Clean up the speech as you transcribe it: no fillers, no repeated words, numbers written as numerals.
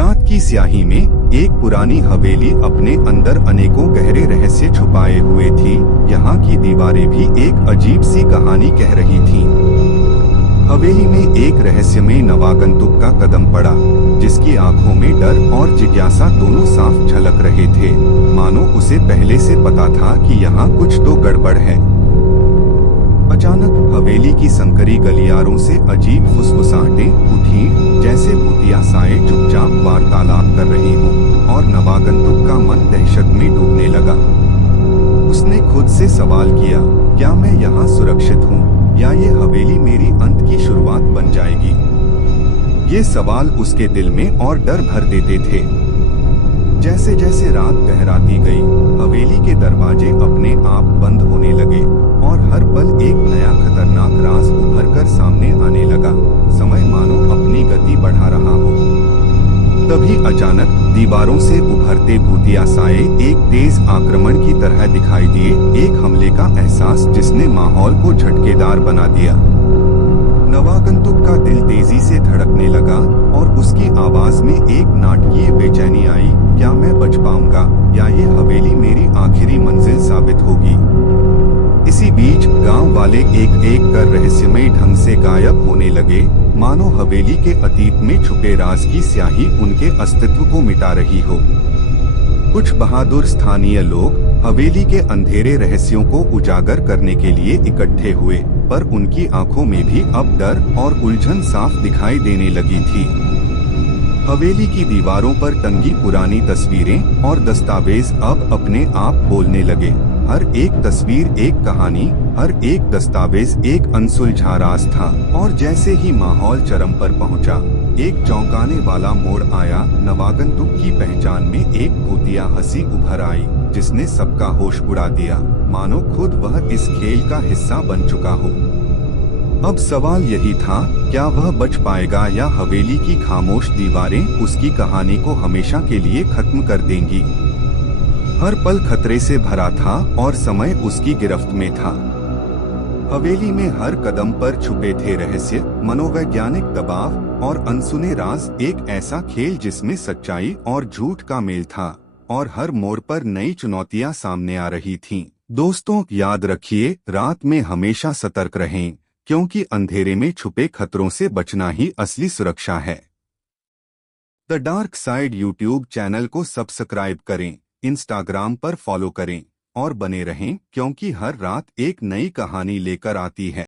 रात की स्याही में एक पुरानी हवेली अपने अंदर अनेकों गहरे रहस्य छुपाए हुए थी। यहाँ की दीवारें भी एक अजीब सी कहानी कह रही थीं। हवेली में एक रहस्यमय नवागंतुक का कदम पड़ा, जिसकी आंखों में डर और जिज्ञासा दोनों साफ झलक रहे थे। मानो उसे पहले से पता था कि यहाँ कुछ तो गड़बड़ है। अचानक हवेली की संकरी गलियारों से अजीब फुसफुसाहटें उठीं, जैसे भूतिया साए चुपचाप वार्तालाप कर रहे हों, और नवागंतुक का मन दहशत में डूबने लगा। उसने खुद से सवाल किया, क्या मैं यहाँ सुरक्षित हूँ, या ये हवेली मेरी अंत की शुरुआत बन जाएगी? ये सवाल उसके दिल में और डर भर देते थे। जैसे जैसे रात गहराती गई, हवेली के दरवाजे अपने आप बंद होने लगे, और हर पल एक नया खतरनाक राज उभरकर सामने आने लगा। समय मानो अपनी गति बढ़ा रहा हो। तभी अचानक दीवारों से उभरते भूतिया साए एक तेज आक्रमण की तरह दिखाई दिए, एक हमले का एहसास जिसने माहौल को झटकेदार बना दिया। नवागंतुक का दिल तेजी से धड़कने लगा, और उसकी आवाज में एक नाटकीय बेचैनी आई, क्या मैं बच पाऊंगा, या ये हवेली मेरी आखिरी मंजिल साबित होगी? इसी बीच गांव वाले एक एक कर रहस्यमय ढंग से गायब होने लगे, मानो हवेली के अतीत में छुपे राज की स्याही उनके अस्तित्व को मिटा रही हो। कुछ बहादुर स्थानीय लोग हवेली के अंधेरे रहस्यों को उजागर करने के लिए इकट्ठे हुए, पर उनकी आंखों में भी अब डर और उलझन साफ दिखाई देने लगी थी। हवेली की दीवारों पर टंगी पुरानी तस्वीरें और दस्तावेज अब अपने आप बोलने लगे। हर एक तस्वीर एक कहानी, हर एक दस्तावेज एक अनसुलझा राज था। और जैसे ही माहौल चरम पर पहुंचा, एक चौंकाने वाला मोड़ आया। नवागंतुक की पहचान में एक भूतिया हंसी उभर आई, जिसने सबका होश उड़ा दिया, मानो खुद वह इस खेल का हिस्सा बन चुका हो। अब सवाल यही था, क्या वह बच पाएगा, या हवेली की खामोश दीवारें उसकी कहानी को हमेशा के लिए खत्म कर देंगी? हर पल खतरे से भरा था, और समय उसकी गिरफ्त में था। हवेली में हर कदम पर छुपे थे रहस्य, मनोवैज्ञानिक दबाव और अनसुने राज। एक ऐसा खेल जिसमें सच्चाई और झूठ का मेल था, और हर मोड़ पर नई चुनौतियां सामने आ रही थीं। दोस्तों, याद रखिए, रात में हमेशा सतर्क रहें, क्योंकि अंधेरे में छुपे खतरों से बचना ही असली सुरक्षा है। The dark side YouTube channel को सब्सक्राइब करें, इंस्टाग्राम पर फॉलो करें, और बने रहें, क्योंकि हर रात एक नई कहानी लेकर आती है।